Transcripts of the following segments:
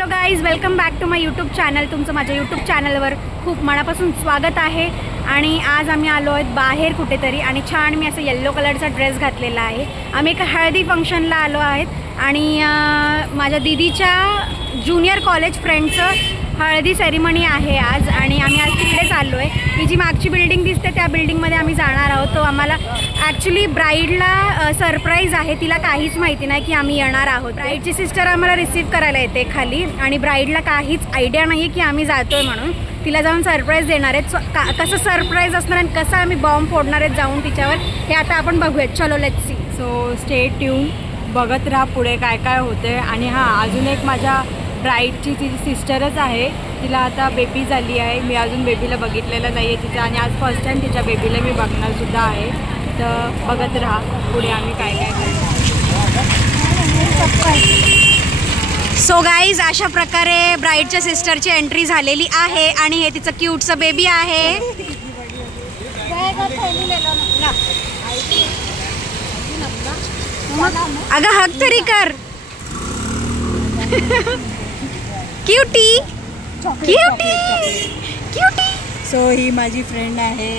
Hello guys, welcome back to my YouTube channel. तुमचं माझ्या यूट्यूब चॅनलवर खूप मनापासून स्वागत आहे. आणि आज आम्ही आलो आहेत बाहेर कुठेतरी आणि छान मी असं येल्लो कलरचा ड्रेस घातलेला आहे. आम्ही एका हळदी फंक्शनला आलो आहेत आणि माझ्या दीदीच्या ज्युनियर कॉलेज फ्रेंडचं हळदी सेरेमनी आहे आज आणि आम्ही आज तिकडेच आलो आहे. ही जी मागची बिल्डिंग दिसते त्या बिल्डिंगमध्ये आम्ही जाणार आहोत. तो आम्हाला ॲक्च्युली ब्राईडला सरप्राईज आहे, तिला काहीच माहिती नाही की आम्ही येणार आहोत. ब्राईडची सिस्टर आम्हाला रिसीव्ह करायला येते खाली आणि ब्राईडला काहीच आयडिया नाही आहे की आम्ही जातो आहे म्हणून. तिला जाऊन सरप्राईज देणार आहेत. कसं सरप्राईज असणार आणि कसं आम्ही बॉम्ब फोडणार आहेत जाऊन तिच्यावर हे आता आपण बघूयात. चलो let's see. So stay tune, बघत राहा पुढे काय काय होते. आणि हां, अजून एक माझ्या ब्राईडची तिची सिस्टरच आहे, तिला आता बेबी झाली आहे. मी अजून बेबीला बघितलेलं नाही आहे तिचं आणि आज फर्स्ट टाईम तिच्या बेबीला मी बघणारसुद्धा आहे. तर बघत राहा पुढे आम्ही काय काय करतो. सो गाईज, अशा प्रकारे ब्राईडच्या सिस्टरची एंट्री झालेली आहे आणि हे तिचं क्यूटचं बेबी आहे. अगं हक तरी कर. Cutie cutie cutie. सो ही माझी फ्रेंड आहे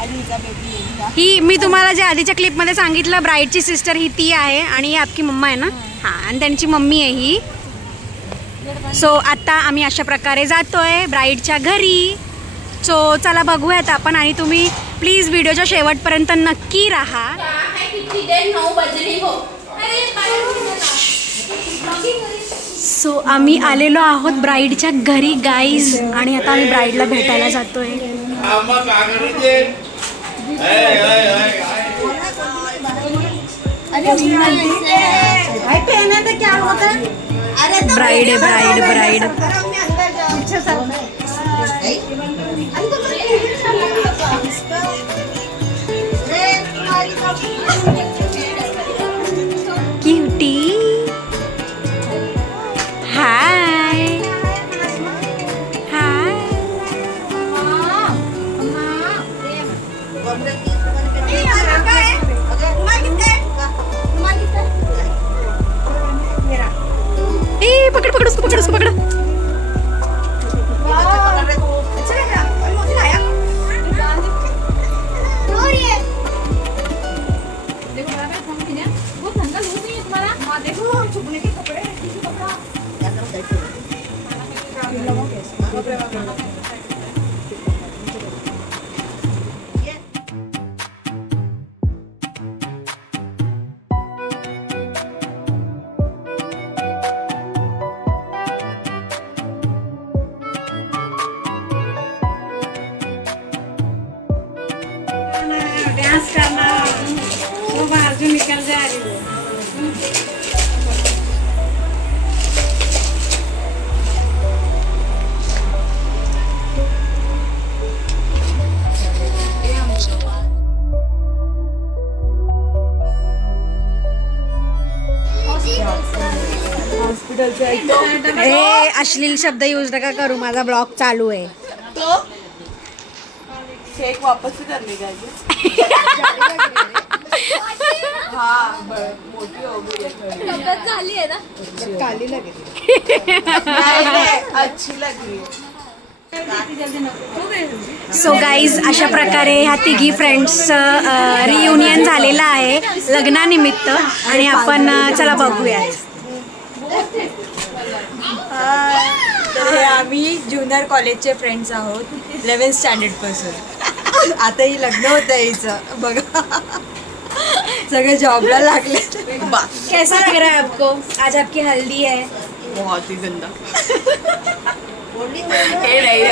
आणि हिचा बेबी आहे. ही मी तुम्हाला जे आधीच्या क्लिपमध्ये सांगितलं ब्राईडची सिस्टर ही ती आहे आणि ही आपकी मम्मा आहे ना. हां, आणि त्यांची मम्मी आहे ही. सो आता आम्ही अशा प्रकारे जातोय ब्राईडच्या घरी. सो चला बघूयात आपण आणि तुम्ही प्लीज व्हिडिओच्या शेवटपर्यंत नक्की राहा. सो आम्ही आलेलो आहोत ब्राईडच्या घरी गाईज आणि आता आम्ही ब्राईडला भेटायला जातोय. ब्राईड आहे, ब्राईड ब्राईड. क्यूटी. हाय हाय. ए पकड़ पकड़ उसको, पकड़ उसको, पकड़. डांस करना वो बाजू निकल जा रही है. अश्लील शब्द यूज नका करू, माझा ब्लॉग चालू आहे. तो शेक वापस करने जाएगी. हाँ, मोटी हो गई है ना, काली लग रही है. अच्छी लग रही है. सो गाईज, अशा प्रकारे ह्या तिघी फ्रेंड्सचं रियुनियन झालेलं आहे लग्नानिमित्त आणि आपण चला बघूयात. तर हे आम्ही ज्युनियर कॉलेजचे फ्रेंड्स आहोत 11th स्टँडर्ड पासून. आता ही लग्न होतं हिचं बघा, सगळे जॉबला लागले. कैसा लग रहा है आपको? आज आपकी हल्दी है. बहुत ही गंदा. नहीं,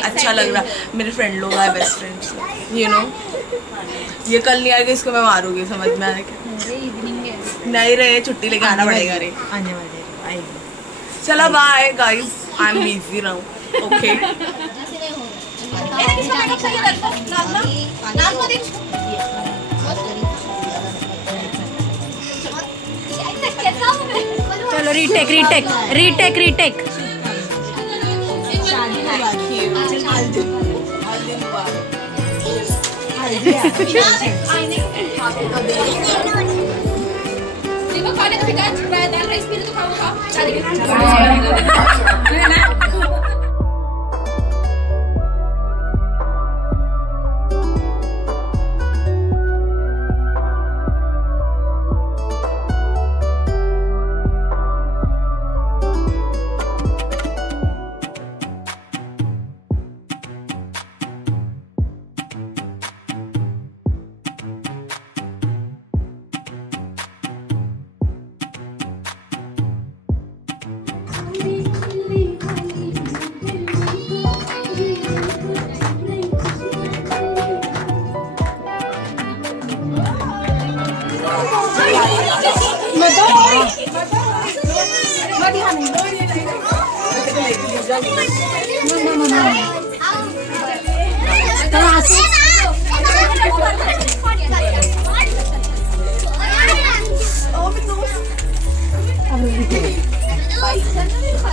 अच्छा लग रहा. मेरे फ्रेंड लोग हैं, बेस्ट फ्रेंड्स, यू नो. ये कल नहीं आएगा, इसको मैं मारूंगी. समझ में आ रहा है? नहीं रहे, छुट्टी लेके आना पड़ेगा रे. आने वाले आएगी. चला bye guys, I am busy now. Okay. चलो रीटेक रीटेक रीटेक रीटेक.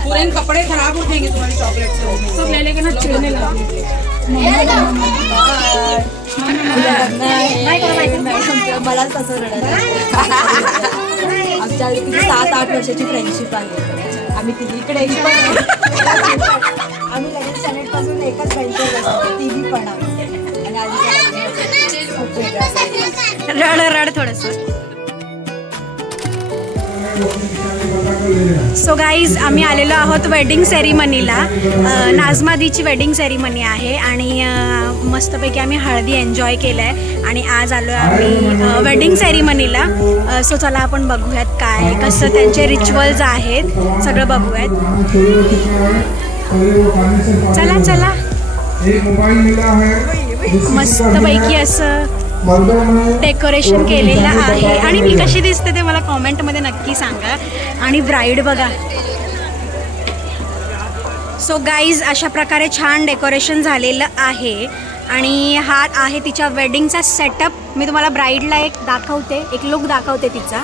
पूरे कपड़े खराब हो जाएंगे तुम्हारे चॉकलेट से, सब ले लेके ना चिढ़ने लगेंगे। मलाच तसं रडायचं। आमच्या किती 7-8 वर्षाची फ्रेंडशिप आहे, आम्ही तिघीकडे आम्ही लगेच सनेट पासून एकाच बेंचवर बसतो, तिघी पण आम्ही, आणि आधी खूप वेगळं रड थोडंसं। सो गाईज आम्ही आलेलो आहोत वेडिंग सेरिमनीला। नाझमादीची वेडिंग सेरिमनी आहे आणि मस्तपैकी आम्ही हळदी एन्जॉय केलं आहे आणि आज आलो आहे आम्ही वेडिंग सेरिमनीला। सो चला आपण बघूयात काय कसं त्यांचे रिच्युअल्स आहेत, सगळं बघूयात। चला चला, मस्तपैकी असं डेकोरेशन केलेलं आहे आणि मी कशी दिसते ते मला कॉमेंटमध्ये नक्की सांगा। आणि ब्राईड बघा। सो गाईज अशा प्रकारे छान डेकोरेशन झालेलं आहे आणि हा आहे तिच्या वेडिंगचा सेटअप। मी तुम्हाला ब्राईडला एक दाखवते, एक लुक दाखवते तिचा।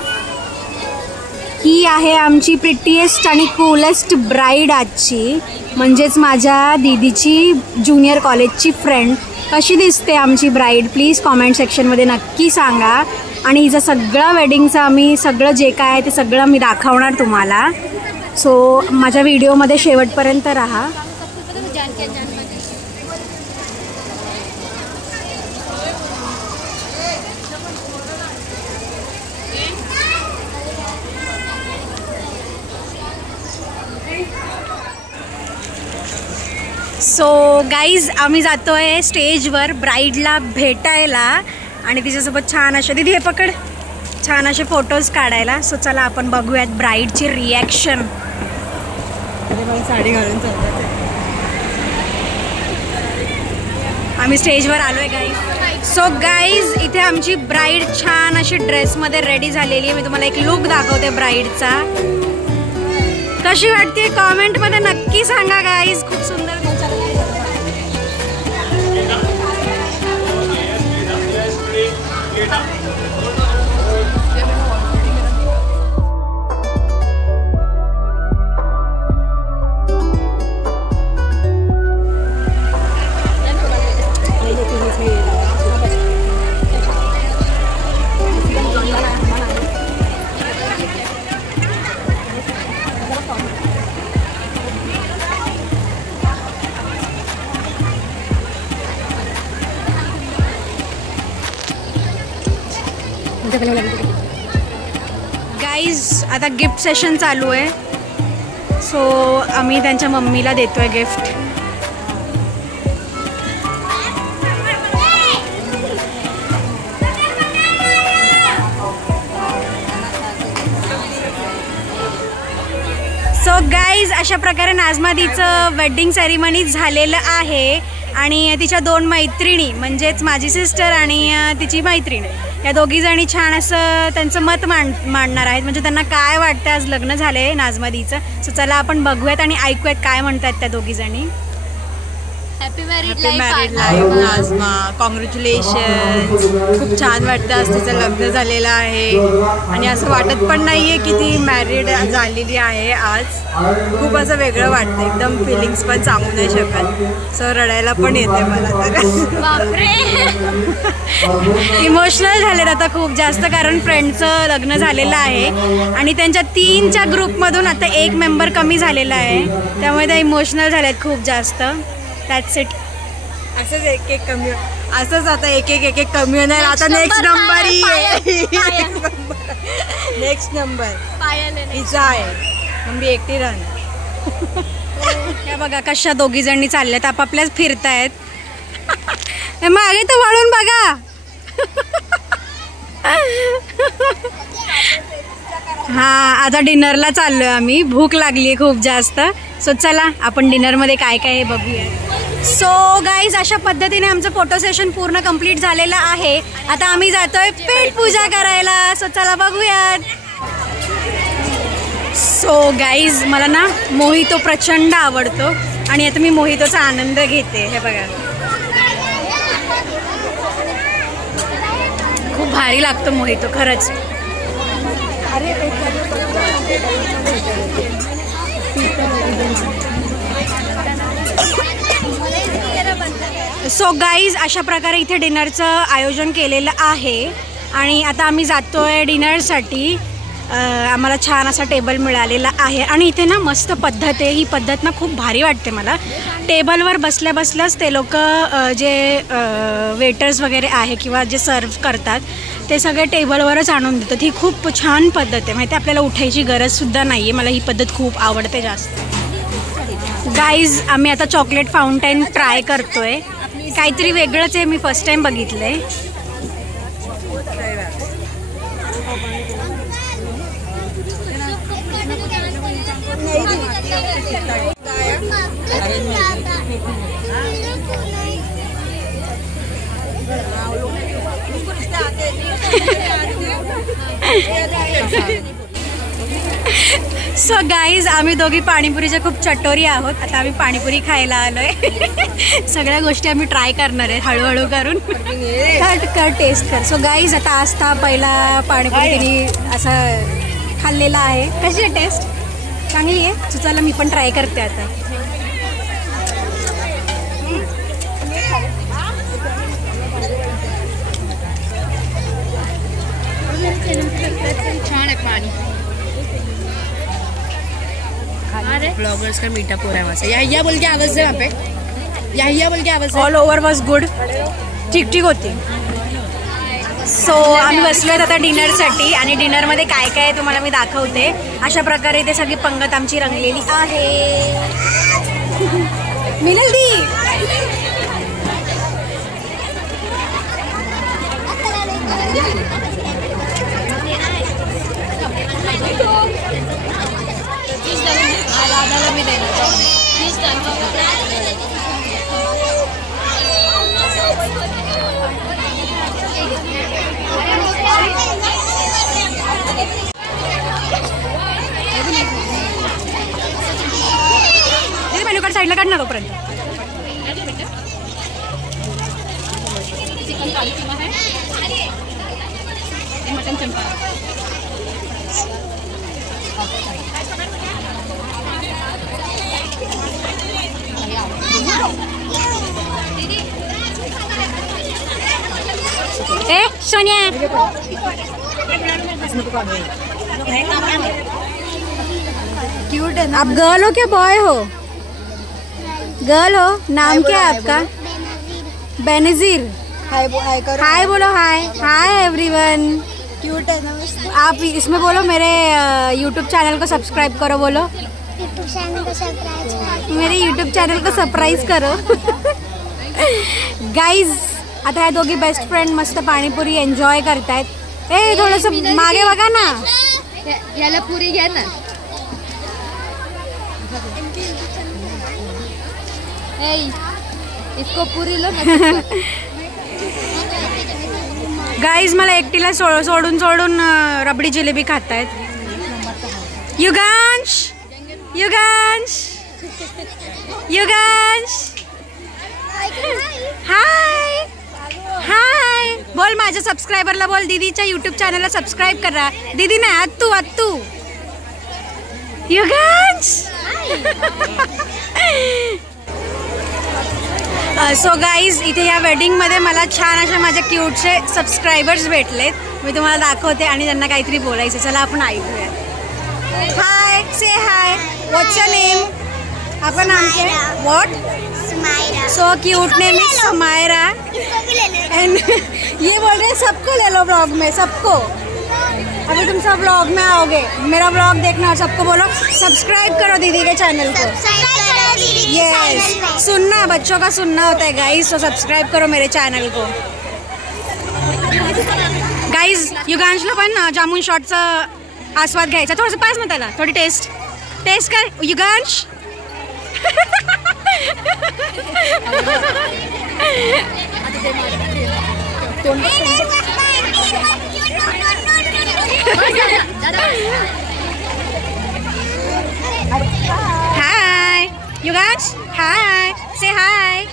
ही आहे आमची प्रिटीएस्ट आणि कूलेस्ट ब्राईड आजची, म्हणजेच माझ्या दीदीची ज्युनियर कॉलेजची फ्रेंड। कशी दिसते आमची ब्राईड प्लीज कॉमेंट सेक्शनमध्ये नक्की सांगा। आणि हिचं सगळं वेडिंगचं आम्ही सगळं जे काय आहे ते सगळं मी दाखवणार तुम्हाला। सो माझ्या व्हिडिओमध्ये शेवटपर्यंत राहा। सो गाईज आम्ही जातो आहे स्टेजवर ब्राईडला भेटायला आणि तिच्यासोबत छान असे, दीदी हे पकड, छान असे फोटोज काढायला। सो चला आपण बघूयात ब्राईडची रिॲक्शन। साडी घालून चालतात, आम्ही स्टेजवर आलो आहे गाईज। सो गाईज इथे आमची ब्राईड छान अशी ड्रेसमध्ये रेडी झालेली आहे। मी तुम्हाला एक लुक दाखवते ब्राईडचा, कशी वाटते कॉमेंटमध्ये नक्की सांगा गाईज। खूप सुंदर गाईज आता गिफ्ट सेशन चालू आहे। सो आम्ही त्यांच्या मम्मीला देतोय गिफ्ट। सो गाईज अशा प्रकारे नाझमादीचं वेडिंग सेरिमनी झालेलं आहे आणि तिच्या 2 मैत्रिणी म्हणजेच माझी सिस्टर आणि तिची मैत्रीण या दोघीजणी छान असं त्यांचं मत मांडणार आहेत, म्हणजे त्यांना काय वाटतं आज लग्न झालं आहे नाझमादीचं। सो चला आपण बघूयात आणि ऐकूयात काय म्हणतात त्या दोघीजणी। Happy married married life Nazma. Congratulation. खूप छान वाटतं आज तिचं लग्न झालेलं आहे आणि असं वाटत पण नाहीये की ती मॅरिड झालेली आहे आज. खूप असं वेगळं वाटतं, एकदम फिलिंग्स पण सांगू नाही शकत. सो रडायला पण येते मला तर. इमोशनल झालेत आता खूप जास्त, कारण फ्रेंडचं लग्न झालेलं आहे आणि त्यांच्या 3च्या ग्रुपमधून आता एक मेंबर कमी झालेला आहे, त्यामुळे त्या इमोशनल झाल्यात खूप जास्त. That's it. असंच एक एक कमी, असंच आता एक एक कमी होणार. आता नेक्स्ट नंबर नेक्स्ट नंबर हिचा आहे, मग मी एकटी राहणार. त्या बघा कशा दोघी जणी चालल्यात, आपापल्याच फिरतायत. मागे तर वळून बघा. हा, आता डिनरला चाललोय आम्ही. भूक लागली खूप जास्त. सो चला आपण डिनरमध्ये काय काय आहे बघूया. सो गाईज, अशा पद्धतीने आमचं फोटो सेशन पूर्ण कंप्लीट झालेलं आहे. आता आम्ही जातोय पेट पूजा करायला. सो चला बघूयात. सो गाईज, मला ना मोहितो प्रचंड आवडतो आणि आता मी मोहितोचा आनंद घेते. हे बघा, खूप भारी लागतो मोहितो खरंच. सो गाईज, अशा प्रकारे इथे डिनरचं आयोजन केलेलं आहे आणि आता आम्ही जातोय डिनरसाठी. आम्हाला छान असा टेबल मिळालेला आहे आणि इथे ना मस्त पद्धत आहे. ही पद्धत ना खूप भारी वाटते मला. टेबलवर बसल्या बसल्याच ते लोक जे वेटर्स वगैरे आहे किंवा जे सर्व करतात ते सगळे टेबलवरच आणून देतात. ही खूप छान पद्धत आहे. माहिती, आपल्याला उठायची गरजसुद्धा नाही आहे. मला ही पद्धत खूप आवडते जास्त. गाईज, आम्ही आता चॉकलेट फाउंटेन ट्राय करतोय. काहीतरी वेगळंच आहे, मी फर्स्ट टाइम बघितलं आहे. सो गाईज, आम्ही दोघी पाणीपुरीच्या खूप चटोरी आहोत. आता आम्ही पाणीपुरी खायला आलोय. सगळ्या गोष्टी आम्ही ट्राय करणार आहे हळूहळू करून. कर टेस्ट कर. सो गाईज, आता आस्था पहिला पाणीपुरी तिने असं खाल्लेला आहे. कशी आहे टेस्ट? चांगली आहे. सो चला मी पण ट्राय करते आता. छान आहे पाणी. ब्लॉगर्स का मीठा पोरा है वहाँ से. या बोल के आवाज है वहाँ पे. या बोल के आवाज. All over was good. ठीक ठीक होती. सो आम्ही बसलोय आता डिनरसाठी आणि डिनरमध्ये काय काय आहे तुम्हाला मी दाखवते. अशा प्रकारे इथे सगळी पंगत आमची रंगलेली आहे. मिनल दी, मेन्यू कार्ड साईडला काढ ना तोपर्यंत. मटन चंपा. ए सोनिया, क्यूट है ना. आप गर्ल हो क्या बॉय हो? गर्ल हो. नाम क्या है आपका? बेनजीर. हाय करो. हाय बोलो. हाय हाय एवरीवन. क्यूट है ना मस्त. आप इसमें बोलो मेरे यूट्यूब चैनल को सब्सक्राइब करो. बोलो मेरे यूट्यूब चॅनल को सरप्राईज करो. गाईज, आता ह्या दोघी बेस्ट फ्रेंड मस्त पाणीपुरी एन्जॉय करतायत. ए थोडस मागे बघा ना. याला पुरी घ्या ना. इसको पुरी लो. गाईज, मला एकटीला सोडून सोडून रबडी जिलेबी खातायत. युगांश, युगांश, युगांश. हाय हाय बोल माझ्या सबस्क्रायबरला बोल दीदीच्या यूट्यूब चॅनलला सबस्क्राईब करा. दीदी नाही आत्तू युगांश. सो गाईज इथे या वेडिंगमध्ये मला छान असे माझे क्यूटचे सबस्क्रायबर्स भेटलेत. मी तुम्हाला दाखवते आणि त्यांना काहीतरी बोलायचं. चला आपण ऐकूया. हाय से हाय व्हॉट्स युअर नेम. आपका नाम क्या है. What. So cute name is Samaira. एंड ये बोल रहे हैं सबको ले लो ब्लॉग में. सबको अभी तुम सब ब्लॉग में आओगे. मेरा ब्लॉग देखना और सबको बोलो सब्सक्राइब करो दीदी के चैनल को. यस सुनना बच्चों का सुनना होता है गाइस. तो सब्सक्राइब करो मेरे चॅनल को. गाइज युगांशला पण जामून शॉटचा आस्वाद घ्यायचा. थोडंसं पास ना त्याला. थोडी टेस्ट कर युगांश. हाय युगांश. हाय से हाय.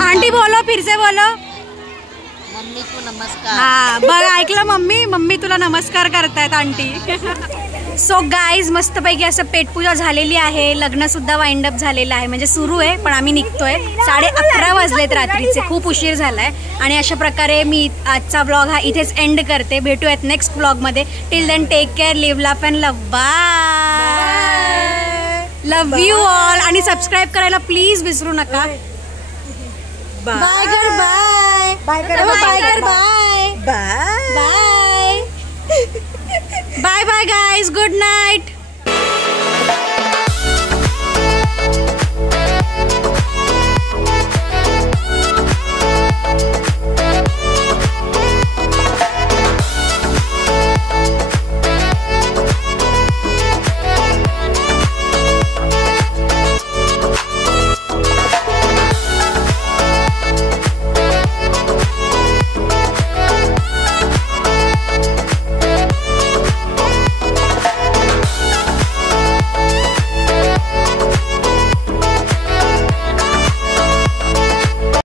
आंटी बोलो फिर से बोलो. मम्मी को नमस्कार. हा बघ ऐकलं मम्मी तुला नमस्कार करतायत आंटी. सो गाईज मस्तपैकी असं पेटपूजा झालेली आहे. लग्न सुद्धा वाइंड अप झालेलं आहे. म्हणजे सुरू आहे पण आम्ही निघतोय. 11:30 वाजलेत रात्रीचे. खूप उशीर झालाय. आणि अशा प्रकारे मी आजचा ब्लॉग हा इथेच एंड करते. भेटूयात नेक्स्ट ब्लॉगमध्ये. Till then take care live laugh and love. Bye. Love you all. आणि सबस्क्राईब करायला प्लीज विसरू नका. बाय कर बाय. बाय कर bye. Bye bye. Bye bye guys. Good night.